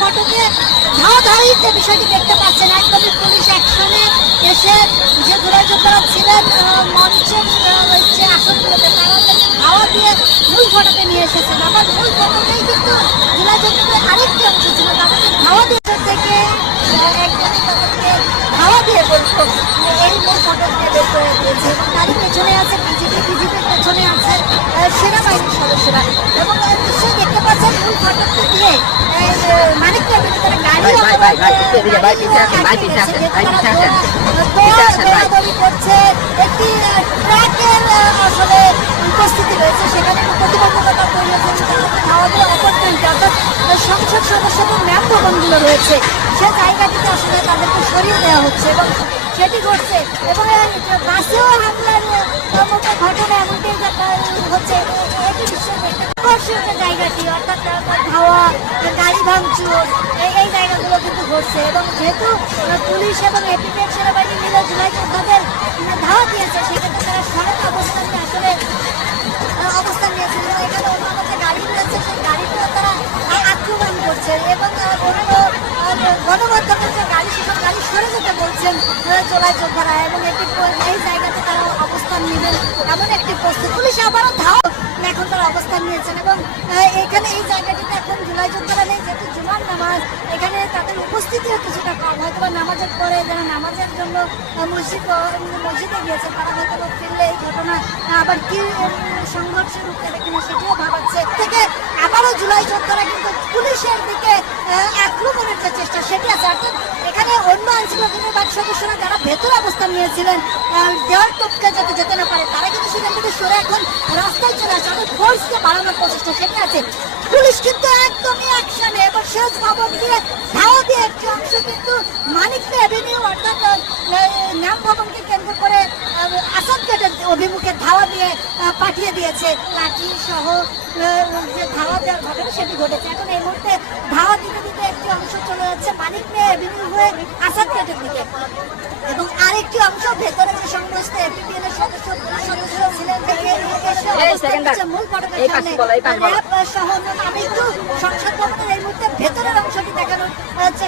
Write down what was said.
ফটকে ধাওয়াধাওয়ি যে বিষয়টি দেখতে পাচ্ছেন, একদমই পুলিশ অ্যাকশনে এসে যে যোগাযোগরা ছিলেন মঞ্চের যে আসনগুলোতে, তারা ধাওয়া দিয়ে মূল ফটকে নিয়ে এসেছেন। আবার মূল ফটকেই কিন্তু যোগাযোগের আরেকটি অংশ ছিল তাদেরকে ধাওয়া দিয়ে থেকে একদমই তাদেরকে ধাওয়া দিয়ে বলতো এই মূল ফটককে বের করে দিয়েছে। তারই পেছনে আছে বিজেপি, বিজেপির পেছনে আছে সেনাবাহিনীর সদস্যরা। এবং আহ, নিশ্চয়ই দেখতে পাচ্ছেন মূল ফটকটি দিয়ে মানিকপুর ভাই। করছে একটি আসলে উপস্থিতি রয়েছে সেখানে প্রতিবন্ধকতা তৈরি সদস্যদের ম্যাপ ভবনগুলো রয়েছে সে জায়গাটিতে আসলে তাদেরকে সরিয়ে দেওয়া হচ্ছে এবং সেটি ঘটছে এবং বাসেও হামলার ঘটনা এমনটাই হচ্ছে আকর্ষণীয় জায়গাটি, অর্থাৎ ধাওয়া গাড়ি ভাঙচুর, এই জায়গাগুলো কিন্তু ঘটছে। এবং যেহেতু পুলিশ এবং এপিপের সেনাবাহিনী মিলে জুলাই যোদ্ধাদের ধাওয়া দিয়েছে, সেক্ষেত্রে তারা সড়ক নিয়ে আসলে অবস্থান নিয়েছিল এবং এখানে অন্যান্য গাড়ি রয়েছে, সেই গাড়িগুলো তারা আক্রমণ করছে। এবং অন্য গণমাধ্যমের যে গাড়ি, সেসব গাড়ি সরে যেতে বলছেন জোলাই যোদ্ধারা। এবং একটি এই জায়গাতে তারা অবস্থান নেবেন এমন একটি প্রস্তুত পুলিশ আবারও ধাও এখন অবস্থান নিয়েছেন এবং এখানে এই জায়গাটিতে এখন জুলাই যোদ্ধারা নেই, যেহেতু জুমার নামাজ, এখানে তাদের উপস্থিতিও কিছুটা কম। হয়তো বা নামাজের পরে যারা নামাজের জন্য মসজিদ, মসজিদে গিয়েছে, তারা হয়তো বা ফিরলে এই ঘটনা আবার কি সংঘর্ষের রূপ এখানে সেটিও ভাবাচ্ছে থেকে আবারও জুলাই যোদ্ধারা কিন্তু পুলিশের দিকে আক্রমণের যে চেষ্টা সেটি আছে। অর্থাৎ এখানে অন্য আইনশৃঙ্খলা বাহিনীর সদস্যরা যারা ভেতরে অবস্থান নিয়েছিলেন দেওয়ার টপকে যাতে যেতে না পারে, তারা কিন্তু সেখান থেকে সরে এখন রাস্তায় চলে আসে। অর্থাৎ ফোর্সকে বাড়ানোর প্রচেষ্টা সেটি আছে। পুলিশ কিন্তু একদমই অ্যাকশনে এবার শেষ ভবন দিয়ে ধাওয়া দিয়ে একটি অংশ কিন্তু মানিক অ্যাভিনিউ অর্থাৎ নাম ভবনকে কেন্দ্র করে আহ, আসাদ গেটের অভিমুখে ধাওয়া দিয়ে পাঠিয়ে দিয়েছে। লাঠি সহ যে ধাওয়া দেওয়ার ঘটনা সেটি ঘটেছে। এখন এই মুহূর্তে ধাওয়া দিতে দিতে একটি অংশ চলে যাচ্ছে মানিক অ্যাভিনিউ হয়ে আসাদ গেটের দিকে। এবং আরেকটি অংশ ভেতরে যে সংশ্লিষ্ট এপিপিএল এর সদস্য সদস্য ছিলেন মূল সামনে। সহ আমি একটু সংসদ ভবনের এই মুহূর্তে ভেতরের অংশটি দেখানোর চেষ্টা